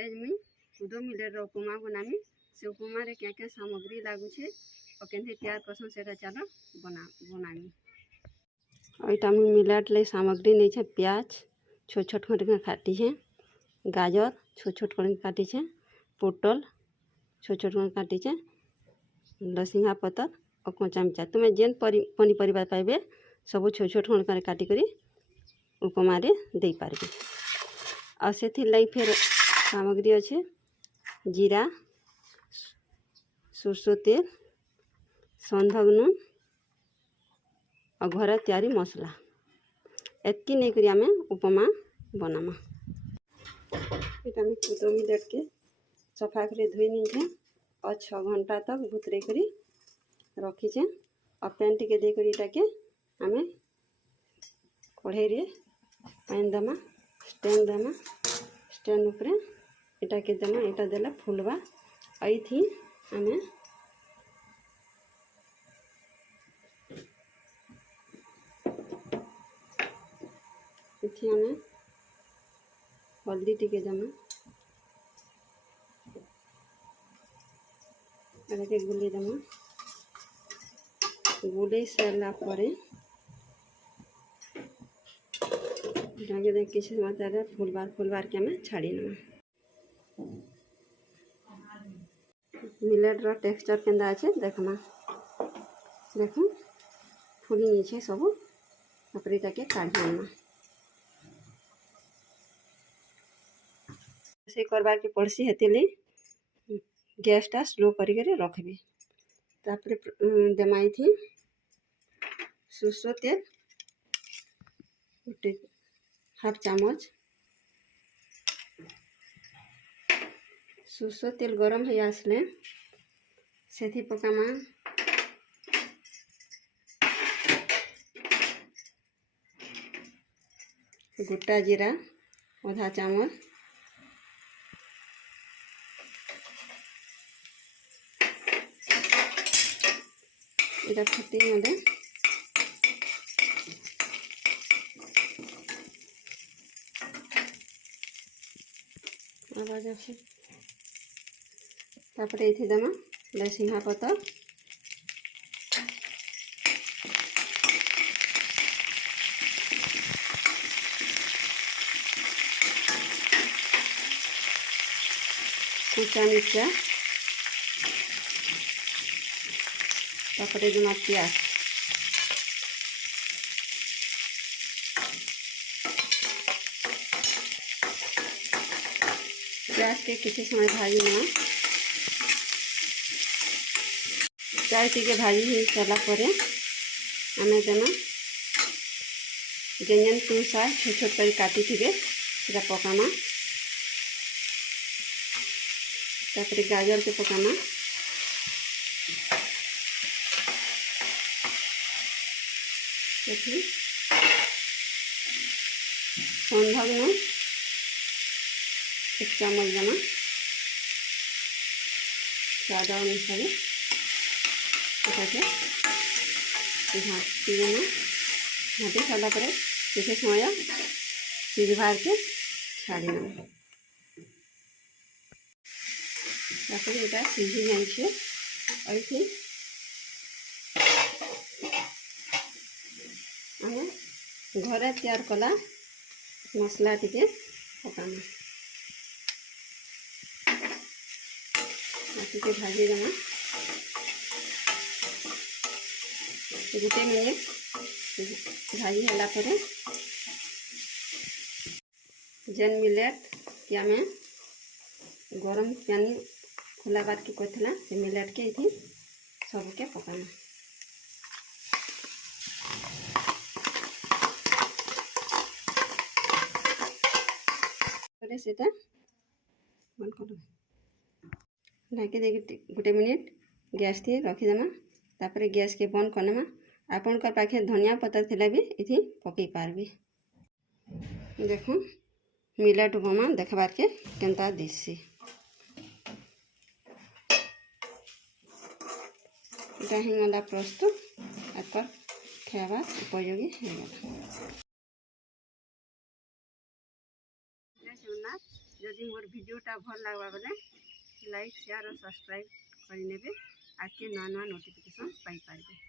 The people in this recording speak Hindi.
एज मुई खुद मिलेट उपमा बनामी। से उपमा रे क्या क्या सामग्री लागुछे और केंथे तैयार करसन सेटा चलो बनामी। और इटा मुई मिलेट ले सामग्री नहीं छे प्याज छोट छोट करके काटी छे, गाजर छोट छोट करके काटी छे, पोटल छोट छोट करके काटी छे, लसिंगा पतर और कच्चा मिर्चा तुम्हें जेन पनीपरिया पाइबे सब छोट छोट करके काटी करी उपमा रे दे पारबे। और से फिर सामग्री अच्छे जीरा सरसों तेल संधक नून और घर तैयारी मसला एतकी नहीं करी आमे उपमा बनामा। इटा मैं खुद मिलेट के सफा कर धोई नहीं और 6 घंटा तक भुतरे करी रखीचे। और पैन टी दे करी इटा के आमे कढ़ाई रे पानी देमा स्टैंड उपरे इटा के देमा। इटा देला फुलवा थी आमे इथि आमे हल्दी टिके देमा के गुली देमा। गुली सारा पर किसी समय फुलबार के आमे छाड़ी नमा। मिलेट रो टेक्सचर केंदा अच्छे देखमा देखो फुली नीचे सब तापर के काढ़ी आना। से करबार के पड़सी हेतिली गैसटा स्लो करी रखबी। तापर देमाई थी सरसों तेल गोटे हाफ चामच। सरसों तेल गरम हो आसले से पकामा गोटा जीरा आधा चामच, इटा फुटी गले आवाज आसे तापर ये देमा लसिंगा पतर कच्चा मिर्चा तापर देमा प्याज के किसी समय भाजी ना प्याज टी भाजी हो सारा पर आम देमा जेन तुसा छोट छोट कर काटी थे पकामा। तापर गाजर के पकामा संधक नून 1 चामच देमा स्वाद अनुसार घाटी देमा। घाटी सारा पर किसी समय सिझबार के छाड़ी देमा। तापर यहाँ सीझी जाइए और ये आम घरे तैयार कला मसला टिके पकामा टिके भाजी देमा। गोटे मिनिट भाजी होला पर जेन मिलेट कि आम गरम पानी खोला बार के कहला से मिलेट के ये सबके पकाना। सेटा बंद कर ढाकी दे गोटे मिनिट गैस थी रखीदेमा। तापर गैस के बंद करनेमा। आपण पाखे धनिया पतर थिला भी इथि पकई पारबे। देखो मिलेट उपमा देखबार के केंता दिसी इटा हिंगला प्रस्तुत एकर खावा उपयोगी होगा। जदि मोर वीडियोटा भल लगवा बेले लाइक शेयर और सब्सक्राइब करने आगे नुआ नुआ नोटिफिकेशन पाई पारे।